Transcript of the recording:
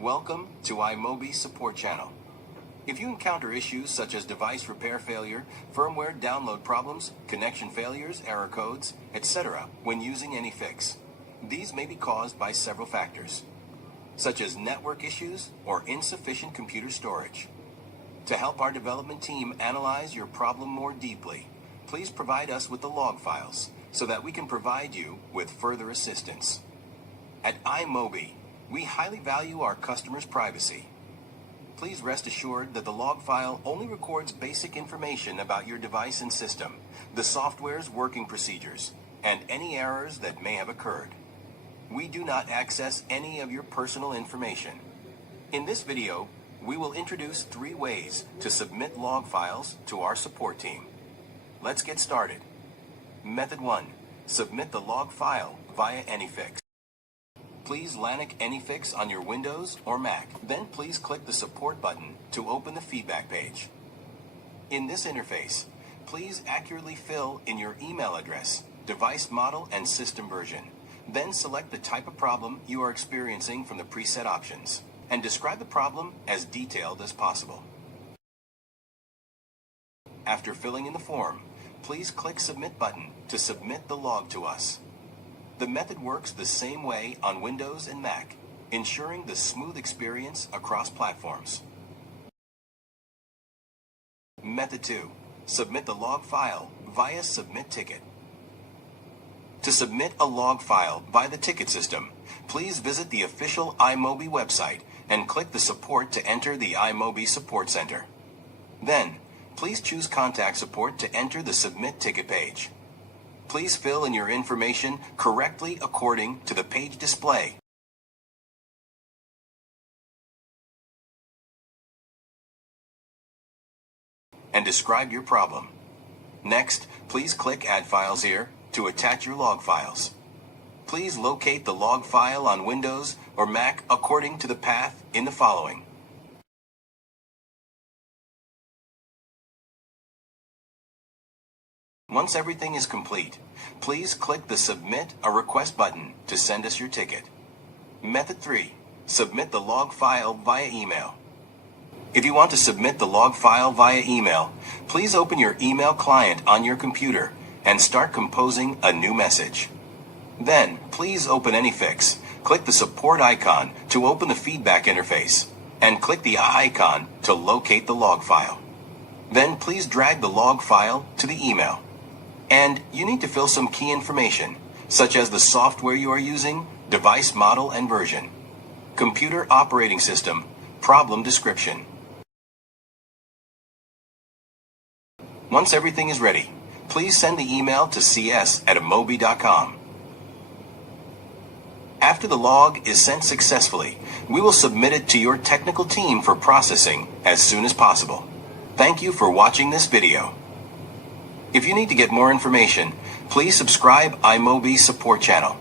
Welcome to iMobie support channel. If you encounter issues such as device repair failure, firmware download problems, connection failures, error codes, etc. when using AnyFix, these may be caused by several factors, such as network issues or insufficient computer storage. To help our development team analyze your problem more deeply, please provide us with the log files so that we can provide you with further assistance. At iMobie, we highly value our customers' privacy. Please rest assured that the log file only records basic information about your device and system, the software's working procedures, and any errors that may have occurred. We do not access any of your personal information. In this video, we will introduce 3 ways to submit log files to our support team. Let's get started. Method 1. Submit the log file via AnyFix. Please land AnyFix on your Windows or Mac. Then please click the support button to open the feedback page. In this interface, please accurately fill in your email address, device model, and system version. Then select the type of problem you are experiencing from the preset options, and describe the problem as detailed as possible. After filling in the form, please click Submit button to submit the log to us. The method works the same way on Windows and Mac, ensuring the smooth experience across platforms. Method 2. Submit the log file via Submit Ticket. To submit a log file via the ticket system, please visit the official iMobie website and click the Support to enter the iMobie Support Center. Then, please choose Contact Support to enter the Submit Ticket page. Please fill in your information correctly according to the page display. And describe your problem. Next, please click Add Files here to attach your log files. Please locate the log file on Windows or Mac according to the path in the following. Once everything is complete, please click the Submit a Request button to send us your ticket. Method 3. Submit the log file via email. If you want to submit the log file via email, please open your email client on your computer and start composing a new message. Then, please open AnyFix, click the support icon to open the feedback interface, and click the icon to locate the log file. Then please drag the log file to the email. And you need to fill some key information, such as the software you are using, device model and version, computer operating system, problem description. Once everything is ready, please send the email to cs@iMobie.com. After the log is sent successfully, we will submit it to your technical team for processing as soon as possible. Thank you for watching this video. If you need to get more information, please subscribe iMobie support channel.